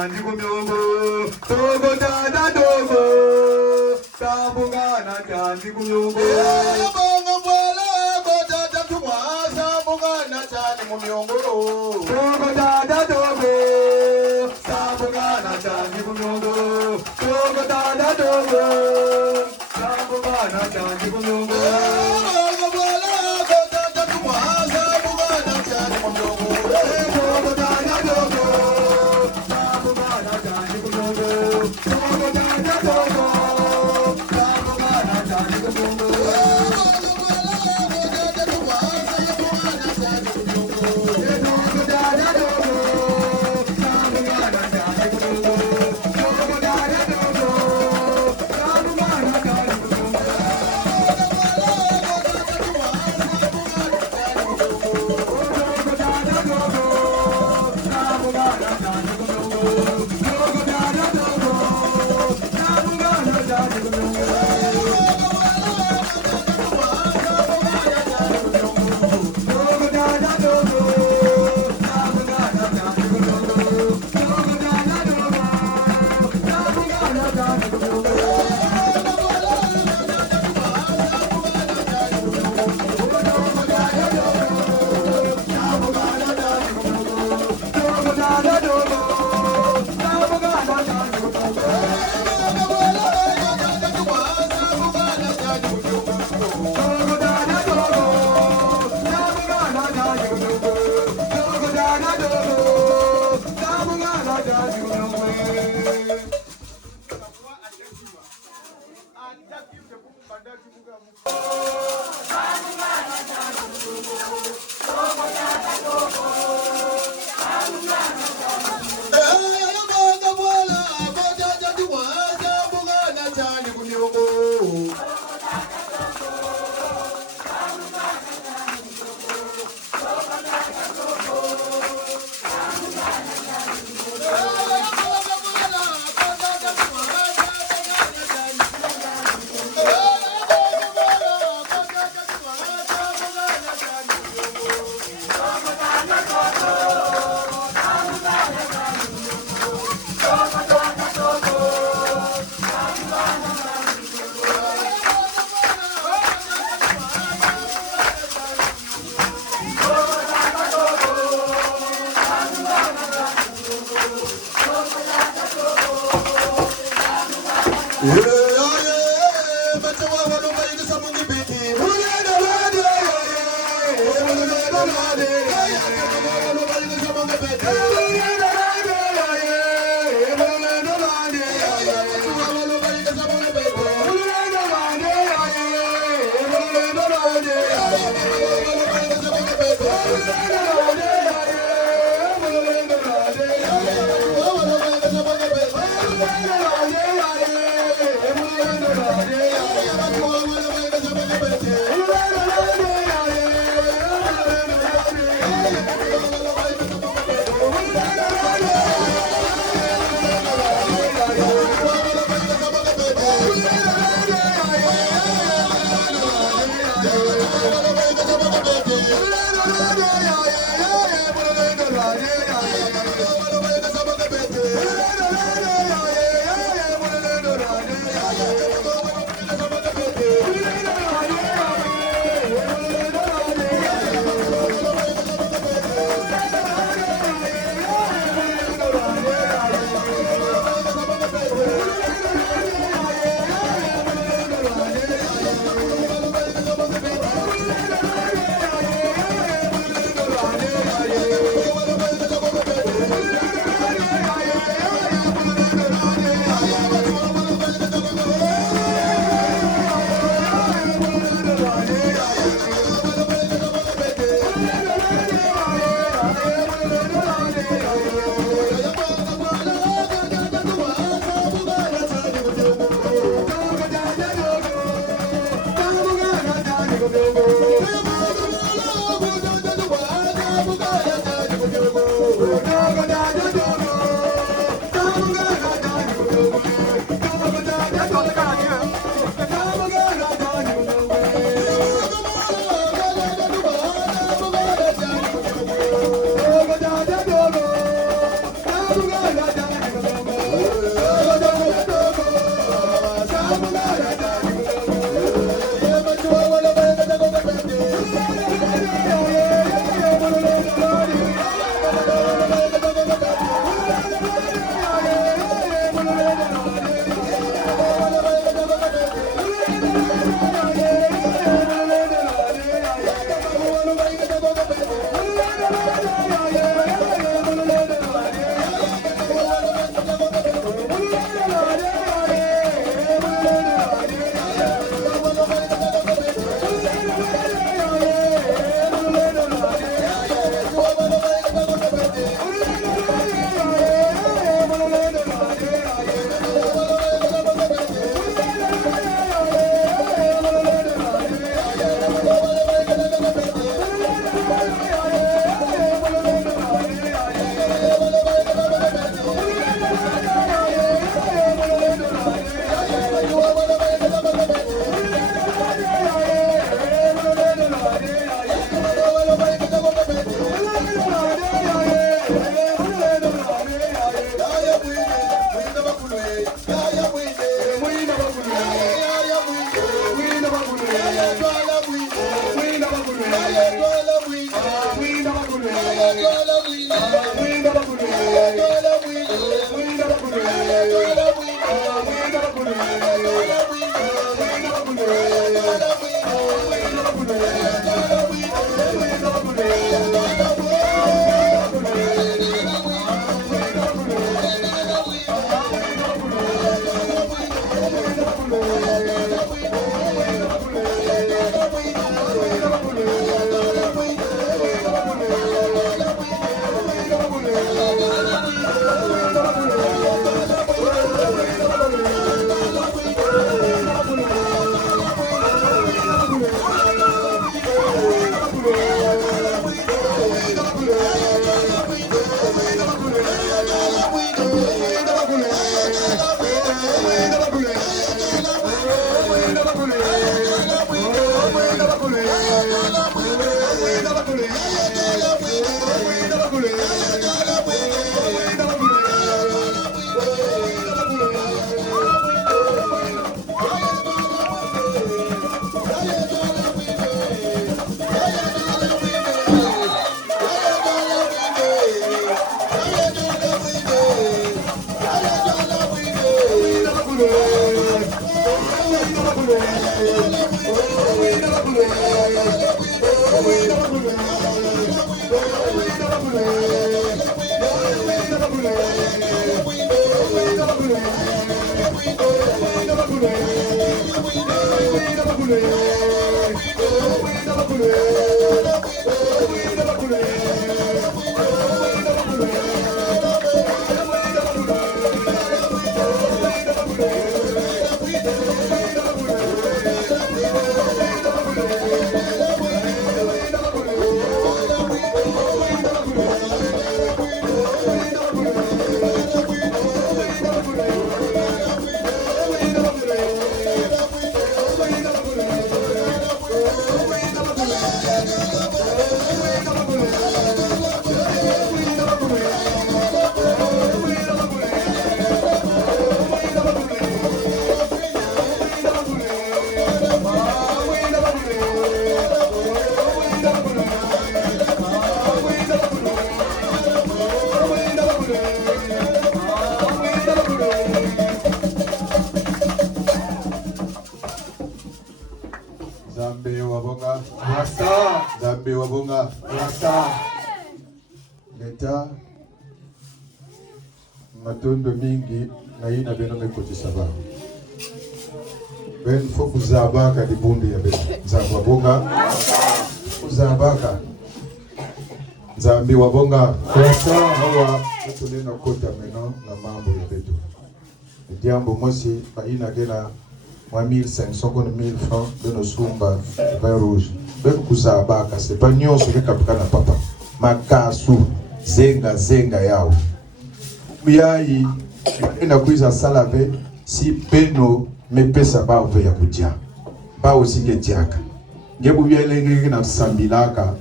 chandi kumyongo, togo dada togo, sabungana chandi kumyongo. Bongo bwala bodada tuwa, sabungana chandi kumyongo. Togo dada togo, sabungana chandi kumyongo, togo dada togo, sabungana chandi kumyongo. Bongo bwala bodada tuwa, sabungana chandi kumyongo. Togo dada togo, sabungana chandi kumyongo, togo dada togo, sabungana chandi kumyongo. Zambe wabonga. Rasta. Zambe wabonga. Rasta. Leta matondo mingi na ina beno mekotisa ba. Ben fofu zabaka di bundu ya beno. Zambe wabonga. Zabaka. Zambe wabonga. Rasta. Hawa tunena kota meno na mambo ya betu. Diambo mosi pa ina gena 1500 kon 1000 francs de nos sumba vin rouge. Ben kuzabaka c'est pas nyonso ke kapika na papa. Makasu zenga yao. Miyai ina kuiza salave si beno mepesa ba ove ya kudia. Ba osike diaka. Ngebu bielenge na sambilaka.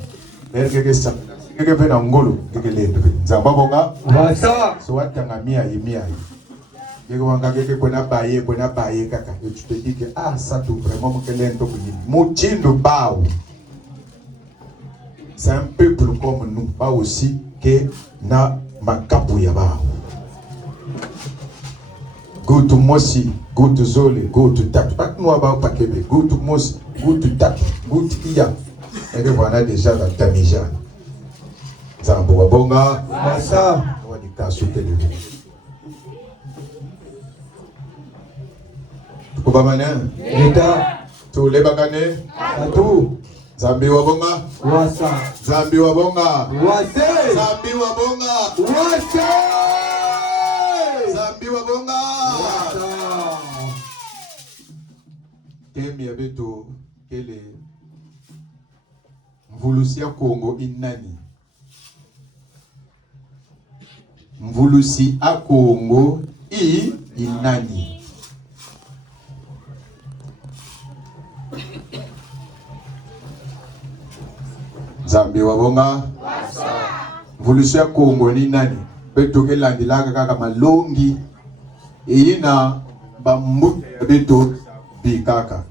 Erkeke sa keke pena ngolo keke lendo. Zamba bonga. Rasta. So watanga mia. Yego wanga keke kwena baye kaka. Et tu te dis que ah ça tout vraiment mon kelento kuni. Mochindo bao. C'est un peuple comme nous, pas aussi que na makapu ya bao. Go to Mosi, go to Zole, go to Tap. Pas que nous abao pakebe. Go to Mosi, go to Tap, go to Iya. Et que voilà déjà la Tamija. Zambo wabonga. Rasta. Wadika sutele. Kubamane. Leta. Tu lebagane. Atu. Zambi wabonga. Rasta. Zambi wabonga. Wase. Zambi wabonga. Wase. Zambi wabonga. Rasta. Temi ya beto kele mvulusi ya Kongo inani. Mvulusi a Kongo inani. Zambi wabonga. Mvulusi ya Kongo ni nani? Beto ke landilaka kaka malongi. Ina bambu ya beto bikaka.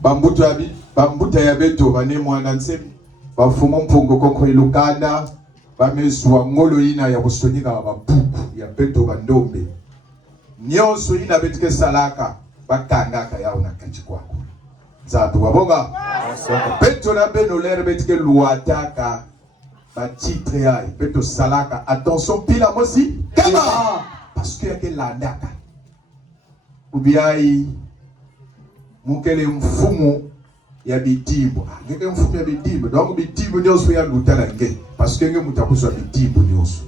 Bambutu abi bambuta ya beto bane mwana nsemi bafumo mpungo koko ilukanda bamezwa ngolo ina ya kusonika babuku ya beto bandombe nyonso ina betike salaka bakangaka yao na kanchi kwako nzambe wabonga beto na beno lere betike luataka ba titre ya beto salaka attention pila mosi kama parce que yake landaka ubiai mukele mfumu ya bitimbo ngeke mfumu ya bitimbo donc bitimbo nyonso ya lutala nge parce que nge mutakuswa bitimbo nyonso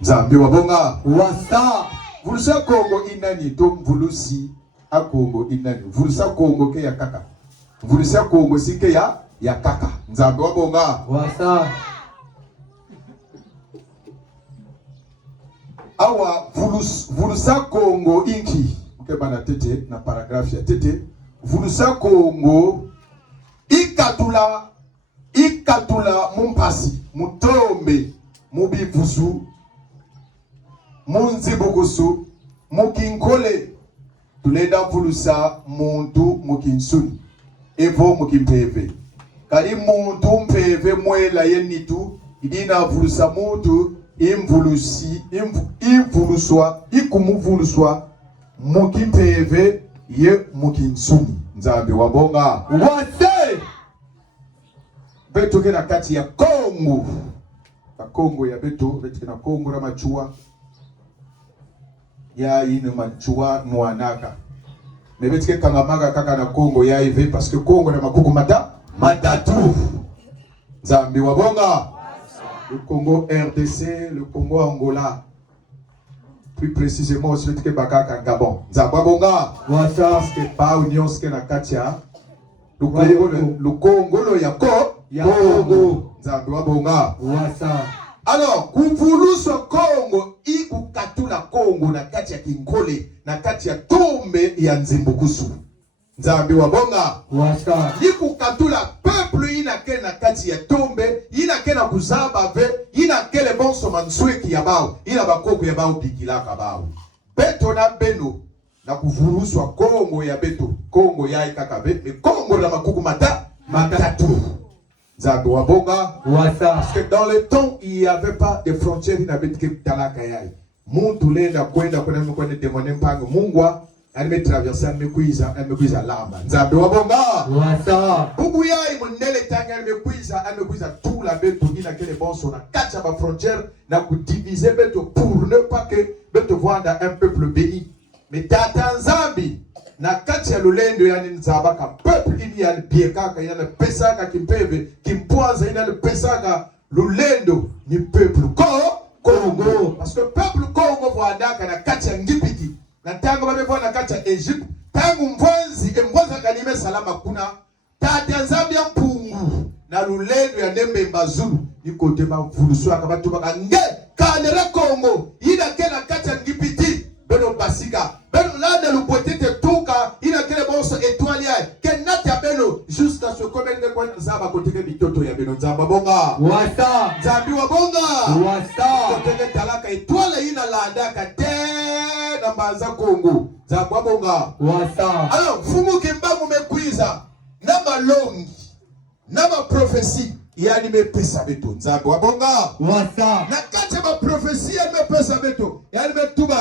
nzambe wabonga wasa vulusa Kongo inani to mvulusi a Kongo inani vulusa Kongo ke ya kaka vulusa Kongo sike ya kaka nzambe wabonga wasa awa vulusa Kongo inki ke bana tete na paragraphe ya tete vulusa Kongo ikatula mumpasi mutombe mubivuzu munzibukusu mukinkole tulenda vulusa muntu mukinsuni evo mukimpeve kali muntu mpeve mwela yenitu idina vulusa muntu ikumuvuluswa mukimpeve ye mukinsuni nzambe wabonga wase beto kena kati ya Kongo Kongo ya beto beto na Kongo na machua ya ino machua nuanaka nebetike kangamaga kaka na Kongo ya ive parce que Kongo na makuku matatu nzambi wabonga le Congo RDC le Congo Angola plus précisément aussi betike bakaka Gabon nzambi wabonga wasa parce que pa union ske na katia le Congo ya Congo nzambi wabonga wasa alors kuvuluswa Kongo ikukatula Kongo na kati ya kinkole na kati ya tombe ya nzimbukusu nzambi wabonga wasa ikukatula peuple inake na kati ya tombe inake na kuzaba ve inakele bonso mansweki ya bao ina bakoko ya bao bikilaka bao beto na beno na kuvuluswa Kongo ya beto Kongo ya ikaka be Kongo na makuku matatu nzambe wabonga wasa parce que dans le temps il y avait pas de frontières inabetike talaka yai muntu lenda kwenda demone mpango mungwa alime traverser amekuiza lamba nzambe wabonga wasa bubu yai monele tanga amekuiza tout la beto ina kele bonso na kacha ba frontière na ku diviser beto pour ne pas que beto voanda un peuple béni mais tata nzambi na kati ya lulendo yani nzabaka peuple ini yani biekaka yani pesaka kimpeve kimpwaza yani pesaka lulendo ni peuple Congo parce que peuple Congo voandaka na kati ya ngipiti na tango babevo na kati ya Egypte tangu mbwanza kanime salama kuna tata nzambi ya pungu na lulendo ya nembe mbazulu niko tema vulusu akabatu baka nge kanere Congo ina kena kati ya ngipiti beno basika beno lande lupotete tuka ina kele bonso étoile ya kenati ya beno jusqu'à ce que beno kwa nzaba koteke bitoto ya beno nzamba bonga wasa nzambi wa bonga wasa koteke talaka étoile ina landaka te na mbanza Kongo nzamba bonga wasa alors fumu kimbangu mekwiza na malongi na ma prophétie yani mepesa beto nzambe wa bonga wasa na kati ya ma prophétie yani mepesa beto yani metuba